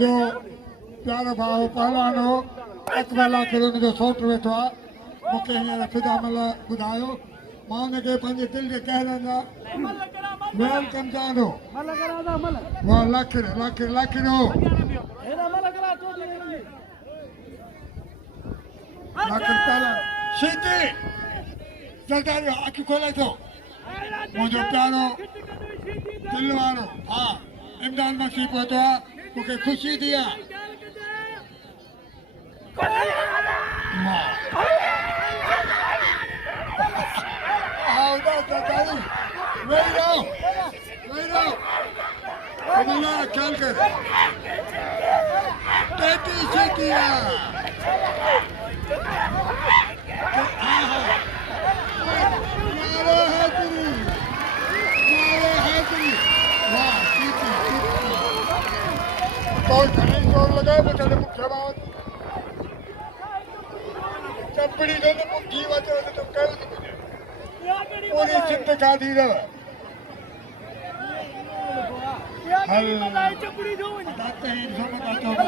जो प्यारो भाउ पहलवानो अकबल आखिर उनजो सोट वेठो आहे मूंखे हींअर ख़ुदा महिल ॿुधायो मां हुनखे पंहिंजे दिलि जे कहरनि सां वेलकम चाहियां थो वाह लखिर लखिर लखिरो लखिर पहलवान शीदी सरदार अखि खोले थो मुंहिंजो प्यारो दिलि वारो हा इमदान बख़्शी पहुतो आहे मूंखे ख़ुशी थी आहे ख्याल कर टेडी शेडी लगाए बेचारे मुख्य बात चपड़ी दे तो मुट्ठी बचे तो तुम कह पूरी सिंध खा दी रहा हल बताते हैं सब बताते हैं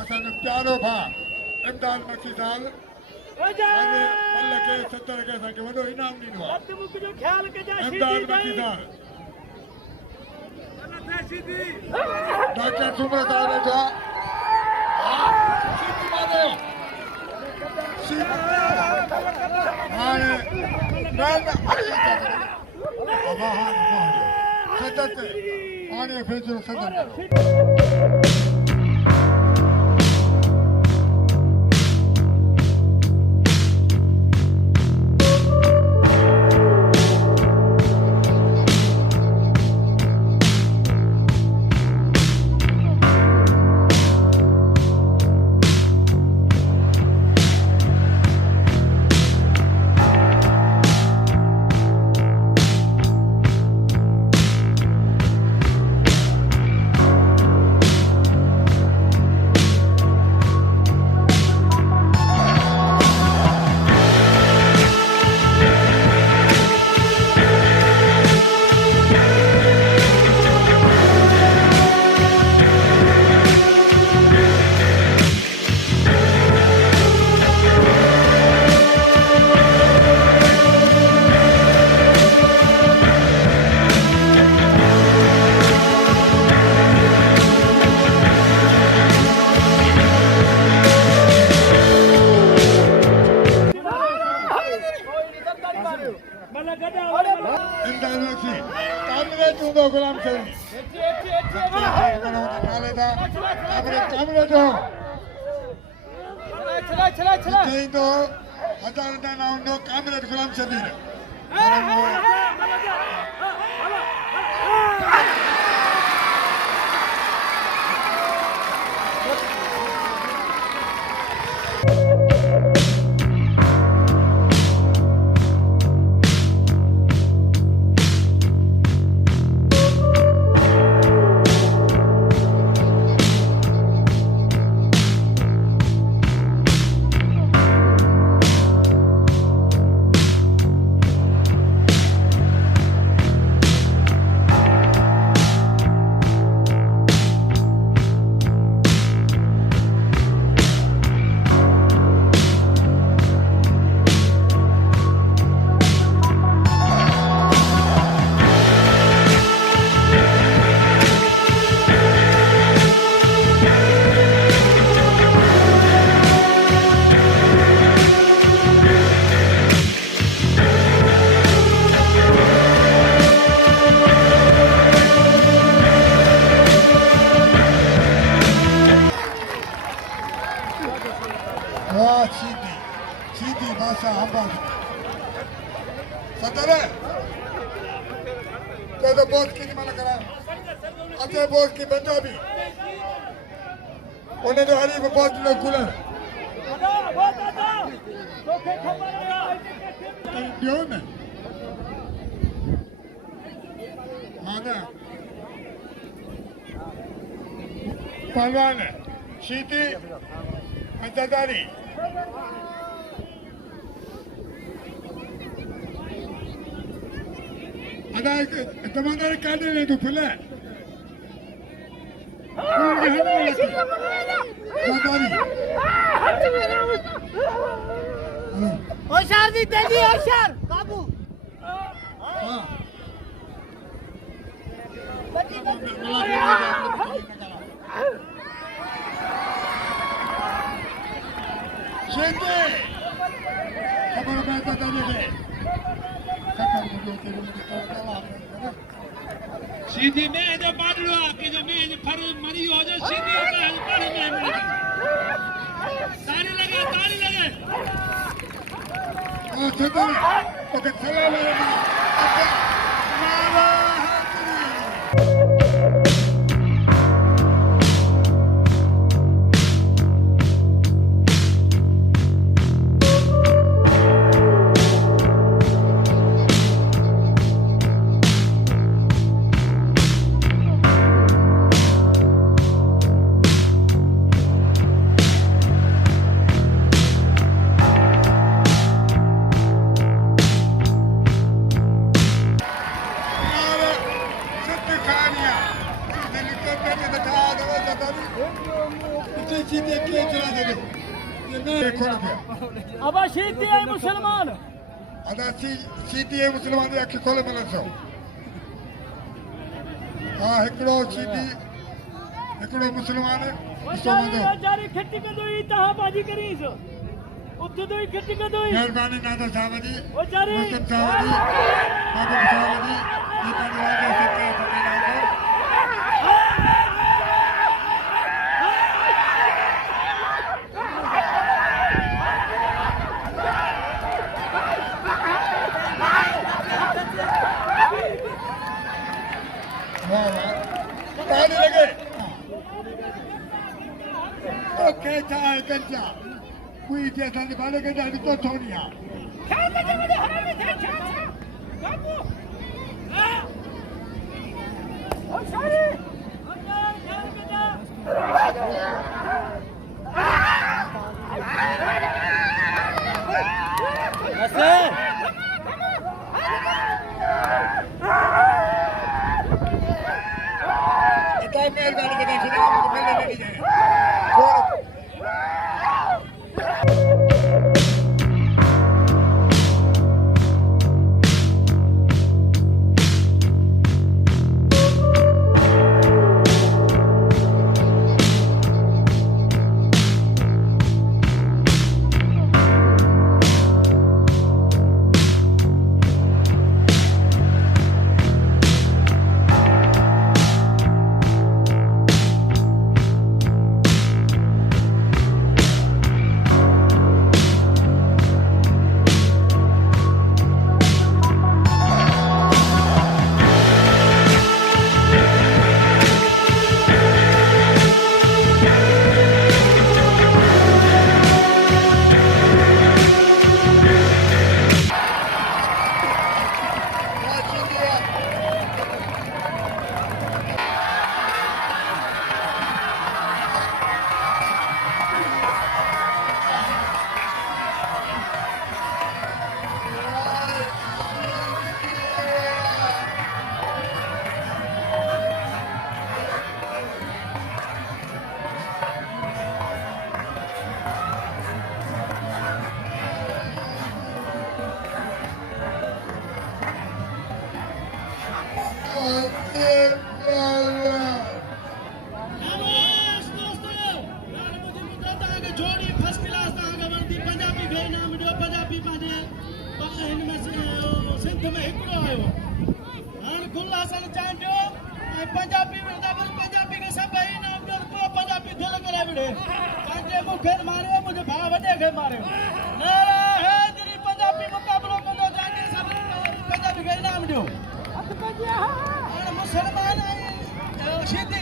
असल में प्यारो भा इमदान बख्शी साल अरे मल्ह के 70 के संग वडो इनाम ॾिनो इमदान बख्शी साल डॉक्टर सुमरत आवे था सिंधी मानो हाणे मैन अवाहान सदत हाणे फेजो सदत नीचे बोर्ड की पंजाबी उन्हें जो हरी बहुत लोग कूलर क्यों नहीं माना पहलवान शीदी पंजादारी अदा तमंदर काटे ने तू फुले होशियार दी टेडी होशियार काबू हां शेंदे खबर में तो दे सीधी में जो बादलो कि जो में फर मरी हो जाए सीधी में पढ़ में ताली लगे ओ छतरी ओके चला ले अब शीदी है मुसलमान अदा शीदी है मुसलमान की अखि खोले मिलन सो हां हिकड़ो शीदी हिकड़ो मुसलमान जारी खट्टी कदोई तहा बाजी करीस उठ दोई खट्टी कदोई मेहरबानी नादा साहब जी ओ जारी मुस्तफ साहब जी बाबू साहब जी ये परिवार के सत्ता ताली लगे तो कैसा है कंचा कोई जैसा निकाले के जाने तो थोड़िया मेहरबानी करना चाहिए आपको पहले ले लीजिए पंजाबी में डबल पंजाबी के सब भाई नाम जो को पंजाबी धुल करे बिड़े कांटे को खेल मारे मुझे भाव वडे के मारे नारा है तेरी पंजाबी मुकाबलो को तो जाने सब पंजाबी के नाम जो और मुसलमान शीदी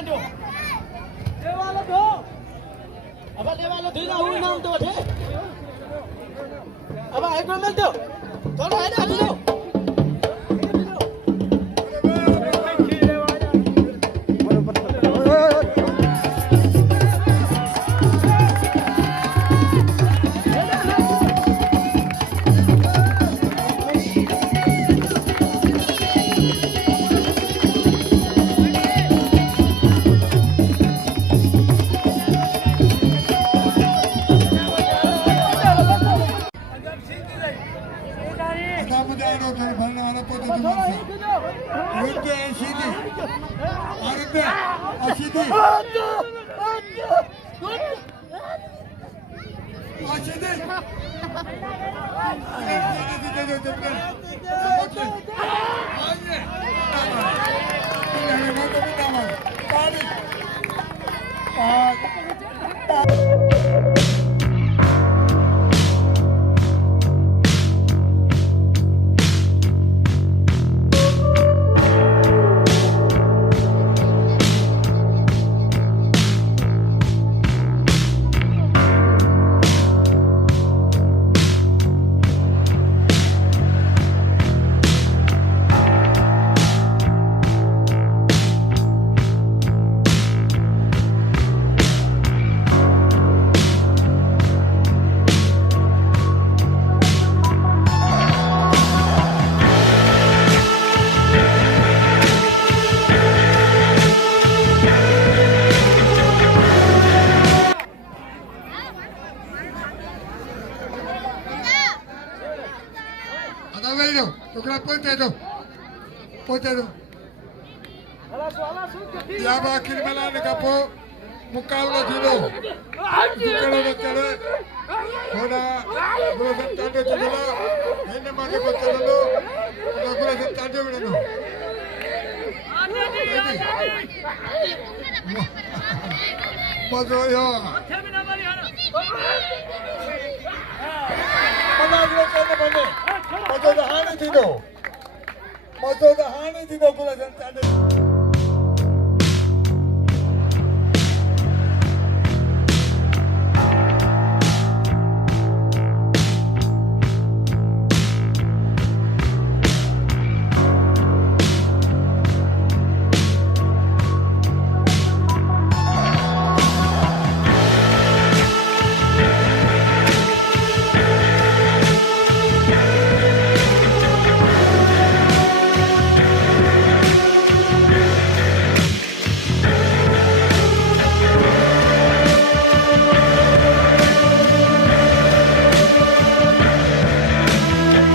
चांडो देवालो दो अब देवालो दीना हु नाम तो वठे अब हिकिड़ो मिल दो थोरो हेॾे हली दो Wated. Ya bakir melane ka po mukabla thilo. Dukalo chale. Thoda guru tande chala. Hene mage ko chalalo. Guru tande vidano. Mazo yo. Malakhro chale bane. Mazo da hane thilo. Mazo da hane thilo guru tande.